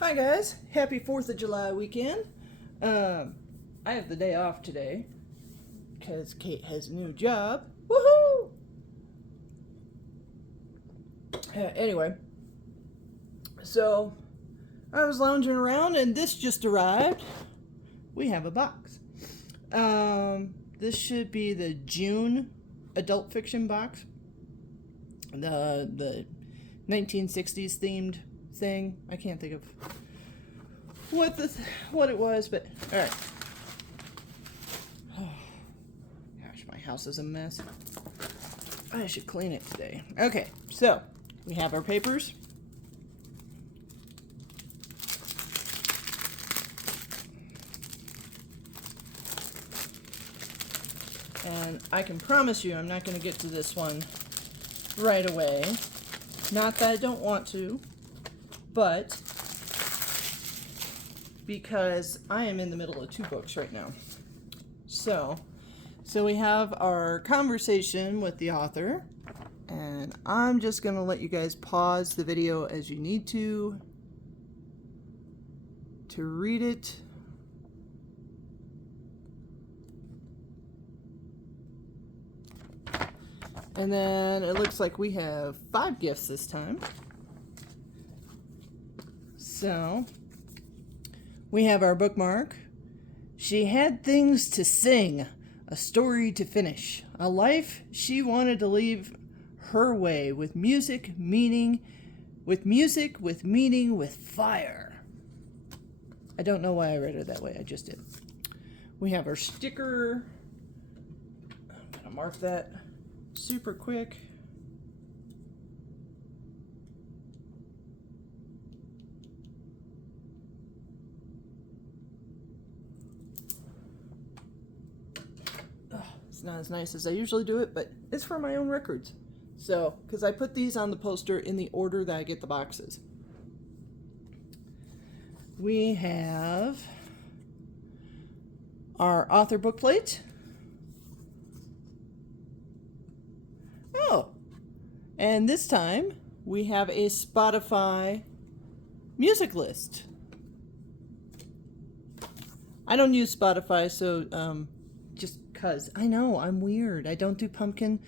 Hi guys, happy 4th of July weekend. I have the day off today because Kate has a new job. Woohoo! Anyway, so I was lounging around and this just arrived. We have a box. This should be the June adult fiction box. The 1960s themed thing. I can't think of what it was, but all right. Oh, gosh, my house is a mess. I should clean it today. Okay, so we have our papers. And I can promise you I'm not going to get to this one right away. Not that I don't want to, but because I am in the middle of 2 books right now. So we have our conversation with the author, and I'm just going to let you guys pause the video as you need to read it. And then it looks like we have 5 gifts this time. So we have our bookmark. She had things to sing, a story to finish, a life she wanted to leave her way, with music, with meaning, with fire. I don't know why I read it that way, I just did. We have our sticker. I'm gonna mark that super quick. It's not as nice as I usually do it, but it's for my own records. So, because I put these on the poster in the order that I get the boxes. We have our author book plate. Oh, and this time we have a Spotify music list. I don't use Spotify, so just cause I know I'm weird. I don't do pumpkin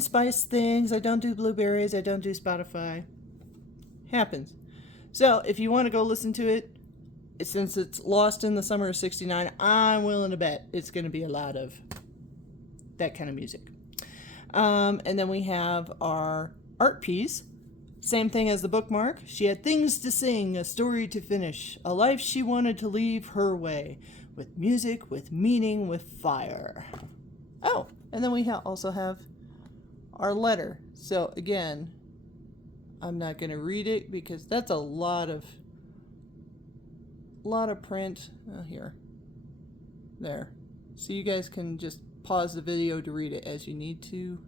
spice things. I don't do blueberries. I don't do Spotify. Happens. So if you want to go listen to it, since it's Lost in the Summer of '69, I'm willing to bet it's going to be a lot of that kind of music. And then we have our art piece. Same thing as the bookmark. She had things to sing, a story to finish, a life she wanted to leave her way, with music, with meaning, with fire. Oh, and then we also have our letter. So again, I'm not going to read it because that's a lot of print. Oh, here. There. So you guys can just pause the video to read it as you need to.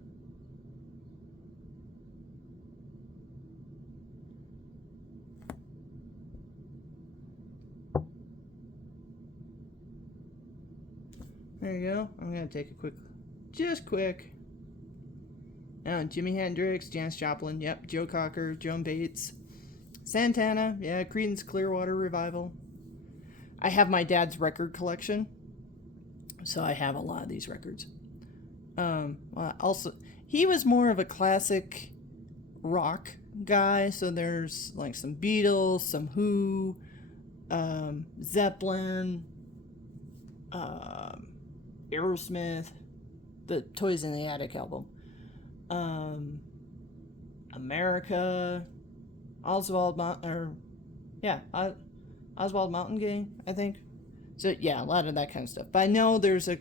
There you go. I'm going to take a quick. Jimi Hendrix, Janis Joplin, yep, Joe Cocker, Joan Bates, Santana, yeah, Creedence Clearwater Revival. I have my dad's record collection, so I have a lot of these records. Also, he was more of a classic rock guy, so there's like some Beatles, some Who, Zeppelin, Aerosmith, the Toys in the Attic album, America, Oswald Mountain Gang, I think. So yeah, a lot of that kind of stuff. But I know there's a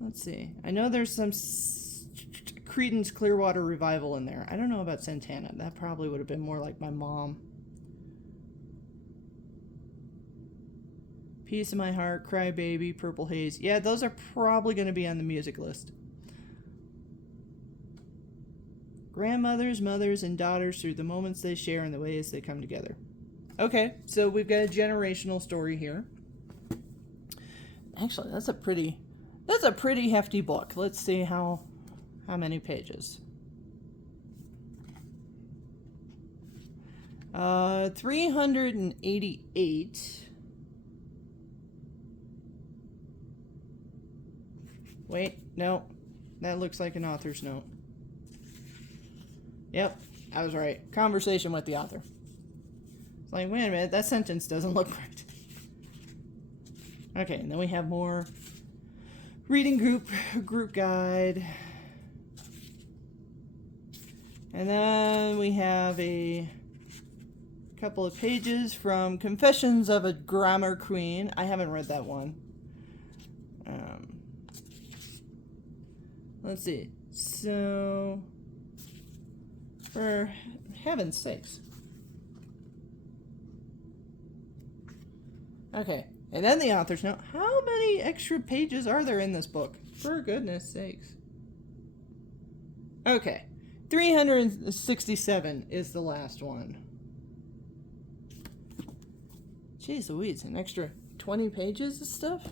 let's see. I know there's some Creedence Clearwater Revival in there. I don't know about Santana. That probably would have been more like my mom. Piece of My Heart, Cry Baby, Purple Haze. Yeah, those are probably going to be on the music list. Grandmothers, mothers, and daughters through the moments they share and the ways they come together. Okay, so we've got a generational story here. Actually, that's a pretty hefty book. Let's see how many pages. 388. Wait, no. That looks like an author's note. Yep, I was right. Conversation with the author. It's like, wait a minute, that sentence doesn't look right. Okay, and then we have more reading group guide. And then we have a couple of pages from Confessions of a Grammar Queen. I haven't read that one. Let's see. So, for heaven's sakes. Okay, and then the author's note. How many extra pages are there in this book? For goodness sakes. Okay, 367 is the last one. Jeez Louise, an extra 20 pages of stuff?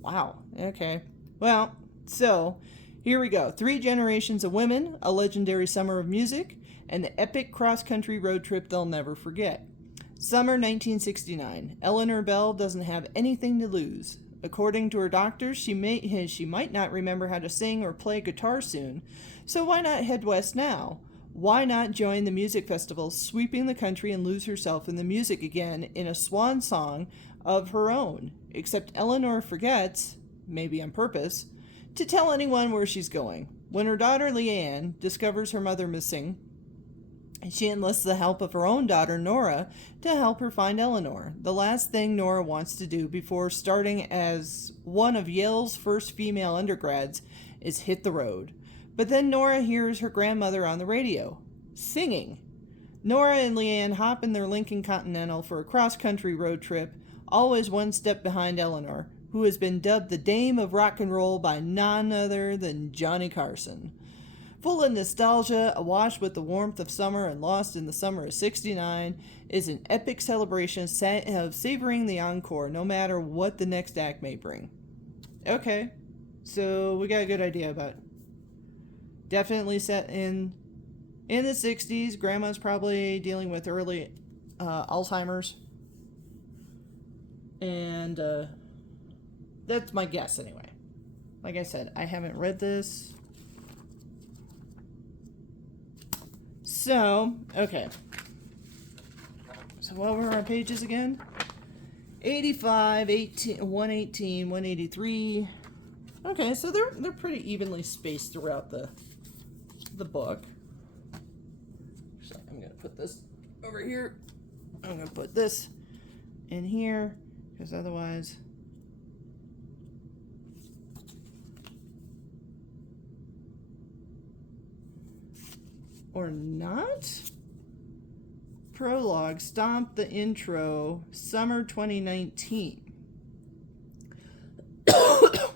Wow, okay. Well, so, here we go. 3 Generations of Women, A Legendary Summer of Music, and the epic cross-country road trip they'll never forget. Summer 1969. Eleanor Bell doesn't have anything to lose. According to her doctors, she might not remember how to sing or play guitar soon, so why not head west now? Why not join the music festival sweeping the country and lose herself in the music again in a swan song of her own? Except Eleanor forgets, maybe on purpose, to tell anyone where she's going. When her daughter Leanne discovers her mother missing, she enlists the help of her own daughter Nora to help her find Eleanor. The last thing Nora wants to do before starting as one of Yale's first female undergrads is hit the road. But then Nora hears her grandmother on the radio, singing. Nora and Leanne hop in their Lincoln Continental for a cross-country road trip, always one step behind Eleanor, who has been dubbed the Dame of Rock and Roll by none other than Johnny Carson. Full of nostalgia, awash with the warmth of summer and lost in the summer of '69, is an epic celebration of savoring the encore, no matter what the next act may bring. Okay, so we got a good idea about it. Definitely set in the 60s. Grandma's probably dealing with early Alzheimer's. And that's my guess anyway. Like I said, I haven't read this. So, okay. So what were our pages again? 85, 118, 183. Okay, so they're pretty evenly spaced throughout the book. So I'm going to put this over here. I'm going to put this in here, because otherwise... Or not? Prologue, Stomp the Intro, Summer 2019. Oh,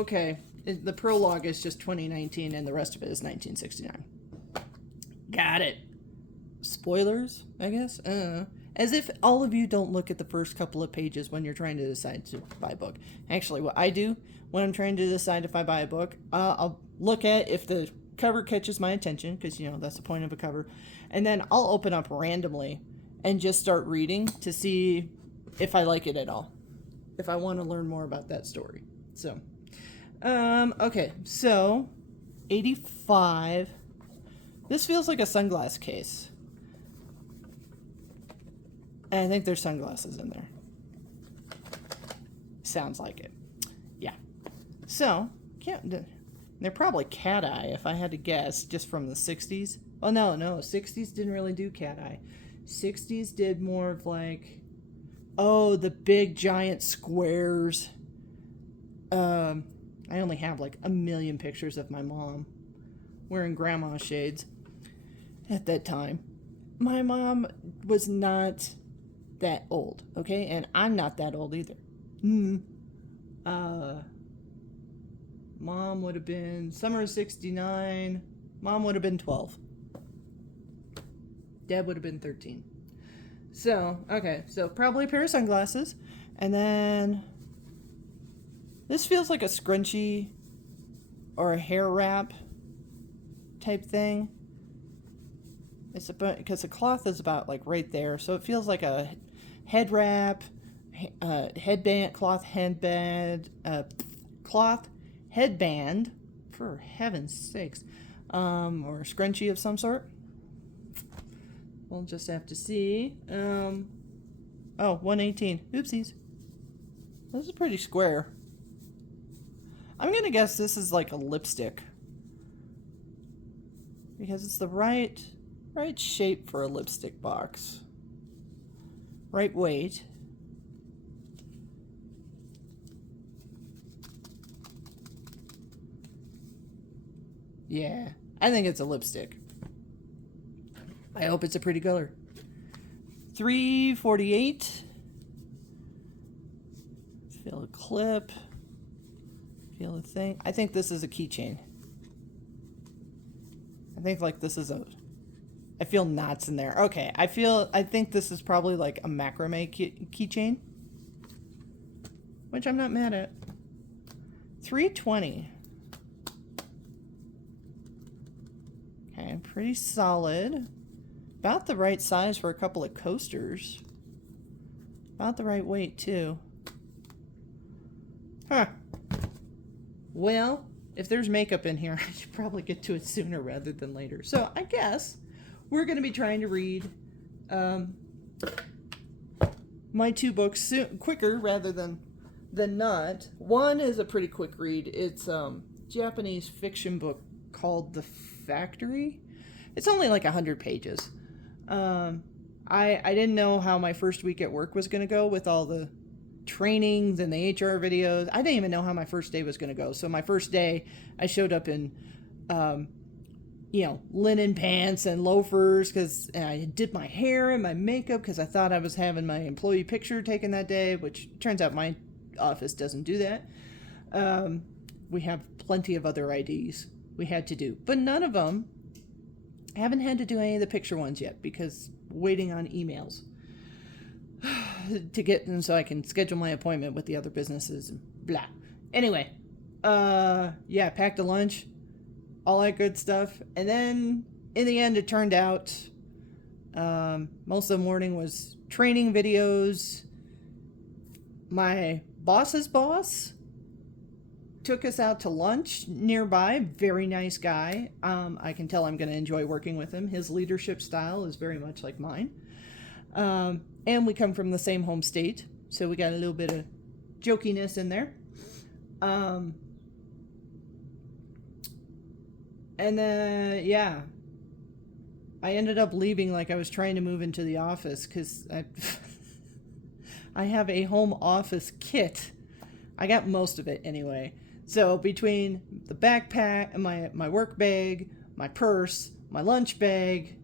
okay. The prologue is just 2019 and the rest of it is 1969. Got it. Spoilers, I guess? As if all of you don't look at the first couple of pages when you're trying to decide to buy a book. Actually, what I do when I'm trying to decide if I buy a book, I'll look at if the cover catches my attention, because, you know, that's the point of a cover. And then I'll open up randomly and just start reading to see if I like it at all. If I want to learn more about that story. So, okay, so 85. This feels like a sunglass case. And I think there's sunglasses in there. Sounds like it. Yeah. So, they're probably cat eye if I had to guess, just from the 60s. Oh, no, 60s didn't really do cat eye. 60s did more of like, oh, the big giant squares. I only have like a million pictures of my mom wearing grandma shades at that time. My mom was not that old, okay? And I'm not that old either. Mom would have been, summer of 69, Mom would have been 12. Dad would have been 13. So, okay, so probably a pair of sunglasses. And then, this feels like a scrunchy or a hair wrap type thing. It's about, because the cloth is about like right there, so it feels like a head wrap, headband, cloth headband, for heaven's sakes, or a scrunchie of some sort. We'll just have to see. Oh, 118. Oopsies. This is pretty square. I'm gonna guess this is like a lipstick, because it's the right shape for a lipstick box. Right weight. Yeah, I think it's a lipstick. I hope it's a pretty color. $3.48. Feel a clip. Feel a thing. I think this is a keychain. I think like this is a... I feel knots in there. Okay, I think this is probably like a macrame keychain, which I'm not mad at. $3.20. Okay, pretty solid. About the right size for a couple of coasters. About the right weight, too. Huh. Well, if there's makeup in here, I should probably get to it sooner rather than later. So I guess we're going to be trying to read my two books quicker rather than not. One is a pretty quick read. It's a Japanese fiction book called The Factory. It's only like 100 pages. I didn't know how my first week at work was going to go with all the trainings and the HR videos. I didn't even know how my first day was going to go. So my first day, I showed up in, linen pants and loafers because I did my hair and my makeup because I thought I was having my employee picture taken that day, which turns out my office doesn't do that. We have plenty of other IDs we had to do, but none of them. I haven't had to do any of the picture ones yet because waiting on emails to get them so I can schedule my appointment with the other businesses and blah. Anyway, packed a lunch, all that good stuff. And then in the end, it turned out most of the morning was training videos. My boss's boss took us out to lunch nearby. Very nice guy. I can tell I'm going to enjoy working with him. His leadership style is very much like mine. And we come from the same home state, so we got a little bit of jokiness in there. And then, I ended up leaving like I was trying to move into the office because I have a home office kit. I got most of it anyway. So between the backpack, my work bag, my purse, my lunch bag,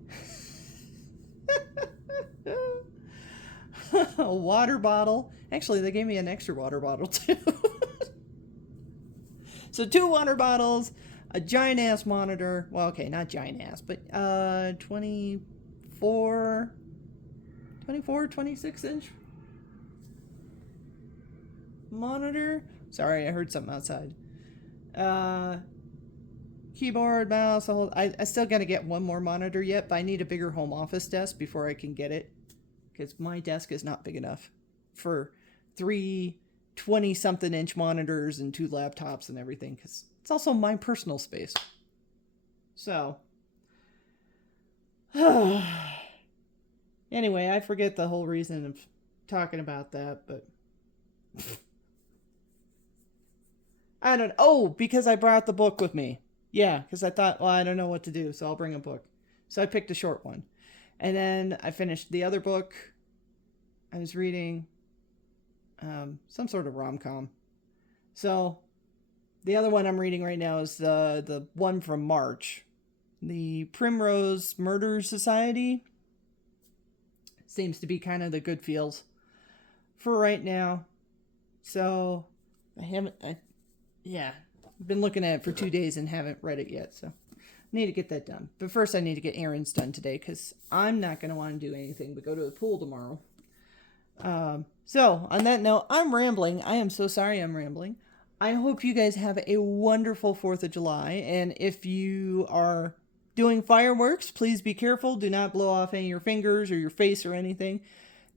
a water bottle. Actually, they gave me an extra water bottle too. So 2 water bottles, a giant ass monitor. Well, okay, not giant ass, but 26 inch monitor. Sorry, I heard something outside. Keyboard, mouse, I still got to get one more monitor yet, but I need a bigger home office desk before I can get it. Because my desk is not big enough for 3 20-something inch monitors and 2 laptops and everything. Because it's also my personal space. So. Anyway, I forget the whole reason of talking about that, but... I don't know. Oh, because I brought the book with me. Yeah, because I thought, well, I don't know what to do, so I'll bring a book. So I picked a short one. And then I finished the other book. I was reading some sort of rom-com. So the other one I'm reading right now is the one from March. The Primrose Murder Society. Seems to be kind of the good feels for right now. So I've been looking at it for 2 days and haven't read it yet, so I need to get that done. But first I need to get errands done today because I'm not going to want to do anything but go to the pool tomorrow. So on that note, I'm rambling. I am so sorry I'm rambling. I hope you guys have a wonderful 4th of July. And if you are doing fireworks, please be careful. Do not blow off any of your fingers or your face or anything.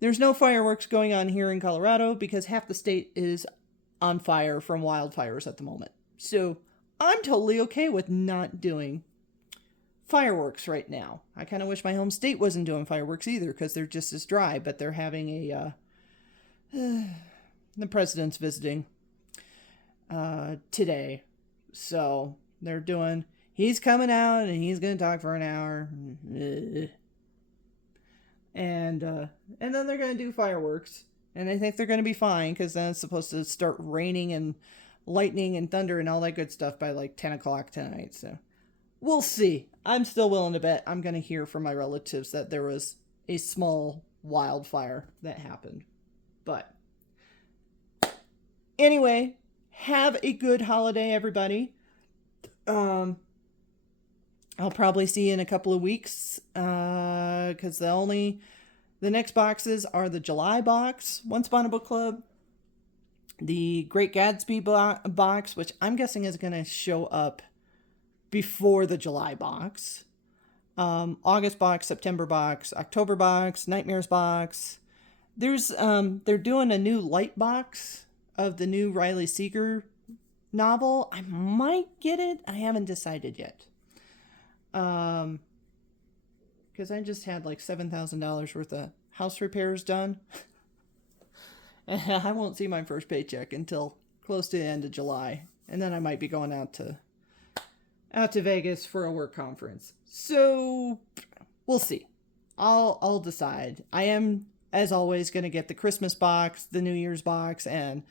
There's no fireworks going on here in Colorado because half the state is on fire from wildfires at the moment. So I'm totally okay with not doing fireworks right now. I kind of wish my home state wasn't doing fireworks either because they're just as dry, but they're having the president's visiting today. So he's coming out and he's going to talk for an hour. And then they're going to do fireworks. And I think they're going to be fine because then it's supposed to start raining and lightning and thunder and all that good stuff by like 10 o'clock tonight. So we'll see. I'm still willing to bet I'm going to hear from my relatives that there was a small wildfire that happened. But anyway, have a good holiday, everybody. I'll probably see you in a couple of weeks because the next boxes are the July box, Once Upon a Book Club, the Great Gatsby box, which I'm guessing is going to show up before the July box, August box, September box, October box, Nightmares box. They're doing a new light box of the new Riley Seeger novel. I might get it. I haven't decided yet. Because I just had like $7,000 worth of house repairs done. And I won't see my first paycheck until close to the end of July. And then I might be going out to Vegas for a work conference. So we'll see. I'll decide. I am, as always, going to get the Christmas box, the New Year's box, and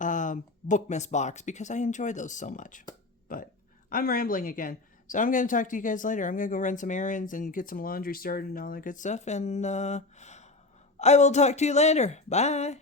Bookmas box because I enjoy those so much. But I'm rambling again. So I'm going to talk to you guys later. I'm going to go run some errands and get some laundry started and all that good stuff. And I will talk to you later. Bye.